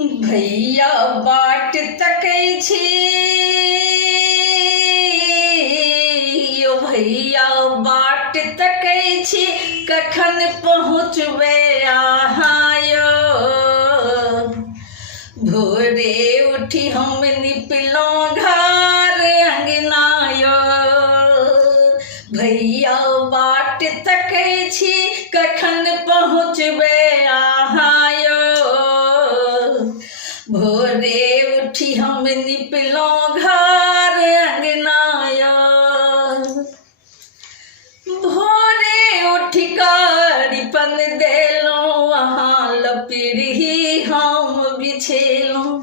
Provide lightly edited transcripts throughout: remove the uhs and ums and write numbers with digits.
भैया बाट तकै छी यो भैया बाट तकै छी कखन पहुँचबे अहाँ यो। भोरे उठी हम निपलौं घर अंगना यो। भैया बाट तकै छी कखन पहुँचबे अहाँ यो। भोरे उठी हम निपलौं घर अंगना यो। भोरे उठी कारिपन देलौं वहाँ लपिरही हम बिछेलौं।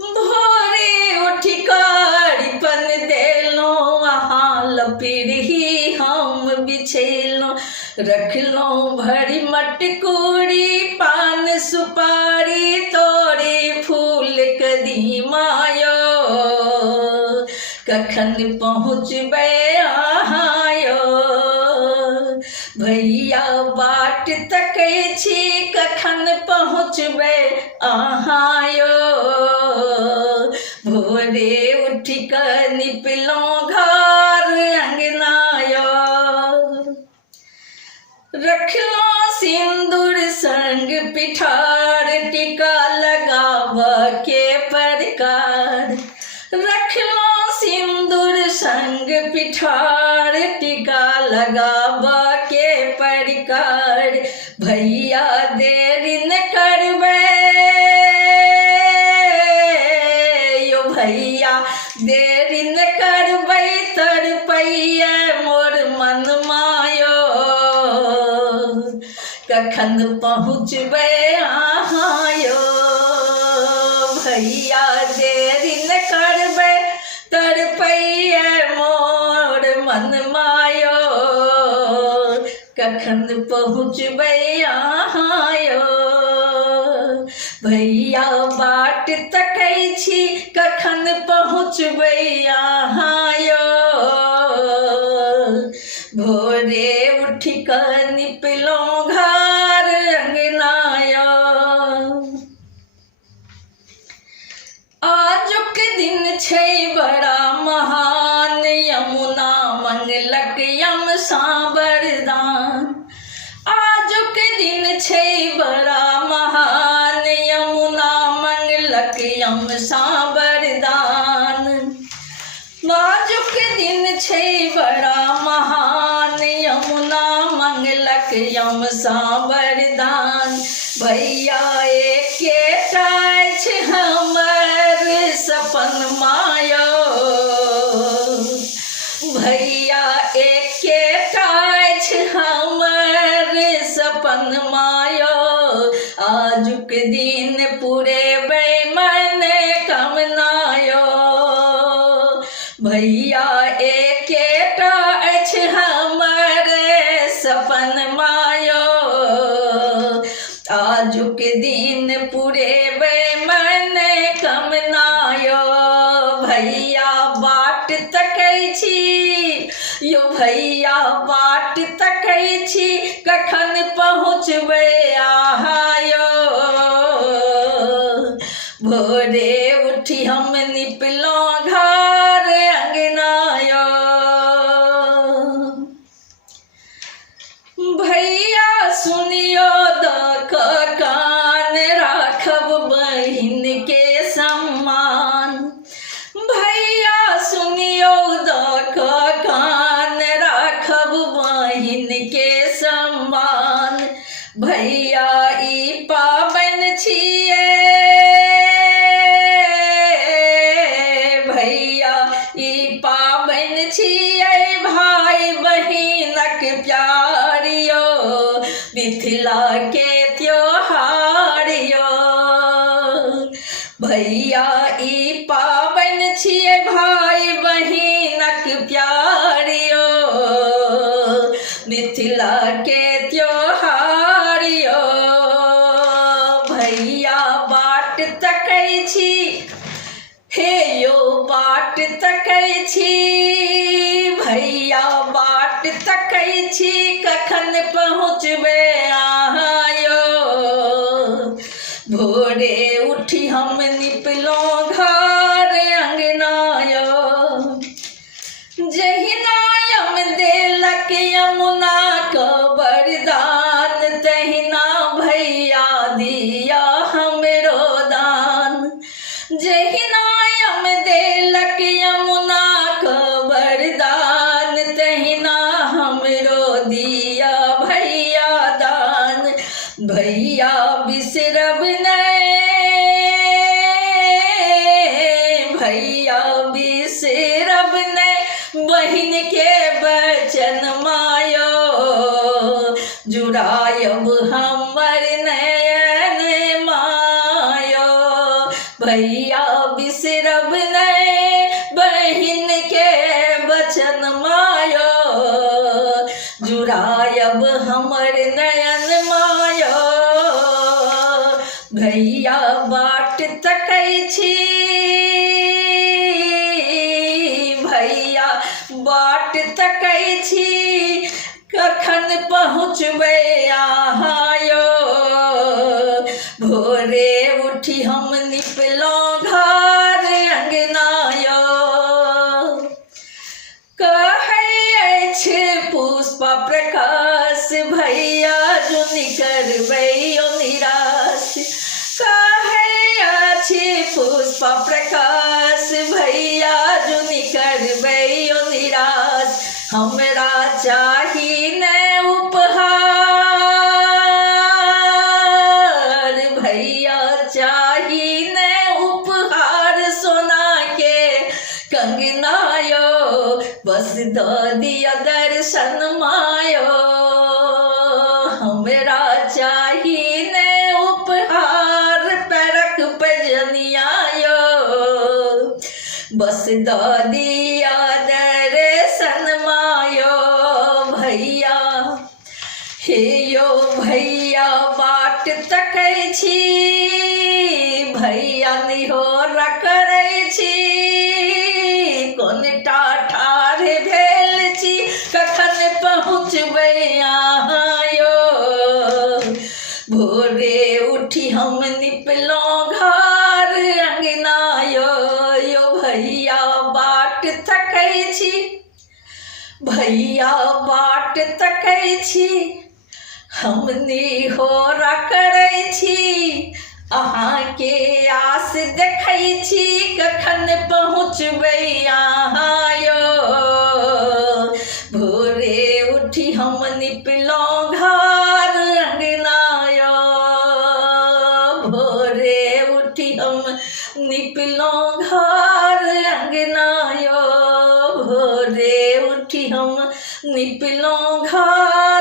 भोरे उठी कारिपन देलौं वहाँ लपिरही हम बिछेलौं। रखलौं भरी मटकूरी पान सुपारी तोरे फूल कदीमा यो। कखन पहुँचबे अहाँ यो। भैया बाट तकै छी कखन पहुँचबे अहाँ यो। भोरे उठी कऽ निपलौं घर अंगना यो। रखलौं सिंदूर संग पिठार टीका लगाब के प्रकार। रखलौं सिंदूर संग पिठार टीका लगाब के प्रकार। भैया देरी न करबै यो भैया देरी न करबै तड़पैया मोर मन मायो। कखन पहुँचबे अहाँ यो। भैया देरी न करबै तड़पैया मोर मन मायो। कखन पहुँचबे अहाँ यो। भैया बाट तकै छी कखन पहुँचबे अहाँ यो। भोरे उठी कऽ निपलौं घर अंगना यो। आजुक दिन छै बड़ा महान यमुना मंगलक यम सा वरदान। आजुक दिन छै बड़ा महान यमुना मंगलक यम सा वरदान। आजुक दिन छै बड़ा महान यमुना मंगलक यम सा वरदान। भैया एकेटा अछि हमर सपन मायो। भैया एकेटा अछि हमर सपन मायो। आजुक दिन पुरेबै मन कामना यो। भैया एकेटा अछि हमर सपन मायो। आजुक दिन पुरेबै मन कामना यो। भैया बाट तकै छी यो भैया बाट तकै छी कखन पहुँचबे अहाँ यो। भोरे उठी हम निपलौं घर अंगना यो। भैया सुनियो द कान राखब बहिन के सम्मान। भैया सुनियो द कान राखब बहिन के सम्मान। भैया ई पाबनि छियै भैया ई पाबनि छियै भाय बहिनक प्यार यो। मिथिला के त्योहार यो। भैया ई पाबनि छियै भाय बहिनक प्यार यो। मिथिला के त्योहार यो। भैया बाट तकै छी हे यो बाट तकै छी। भैया बाट तकै छी कखन पहुँचबे अहाँ यो। भोरे उठी हम निपलो घर अंगनायो, जहिना यम देलक यमुना को वरदान, तहिना भैया दिया हमरो दान। जहिना यम देलक यमुना को वरदान, तहिना हमरो दिया भैया दान। भैया बिसरब नहीं, भैया बिसरब नहीं बहिन के बचन मायो, जुड़ायब हमर नयन मायो। भैया बिसरब नहीं बहिन के बचन मायो, जुड़ायब हमर नयन मायो। भैया बाट तकै छी, भैया बाट तकै छी, कखन पहुँचबै अहाँयो। भोरे उठी हम निपलहुँ घर अंगनायो, कहै अछि पुष्पा प्रकाश, भैया जुनि करबै ओ निराश। कहै अछि पुष्पा प्रकाश, भैया जुनि करबै ओ निराश। हमरा चाही नै उपहार, भैया चाही नै उपहार, सोना के कंगनायो, बस दऽ दिया दर्शन मायो। हमरा चाही नै उपहार, पैरक पैजनियायो, बस दऽ दिया दर्शन मायो। भैया हे यो भैया बाट तकै छी, भैया निहोरा करै छी, कोन ठाढ़ भेल छी, कखन पहुँचबै अहाँयो। भोरे उठी हम निपलहुँ घर अंगनायो, यो भैया बाट तकै छी, भैया बाट तकै छी, हम निहोरा करै छी, अहाँके आस देखै छी, कखन पहुँचबै अहाँयो। भोरे उठी हम निपलहुँ घर अंगनायो, भोरे उठी हम निपलहुँ घर अंगनायो, भोरे उठी हम निपलहुँ घर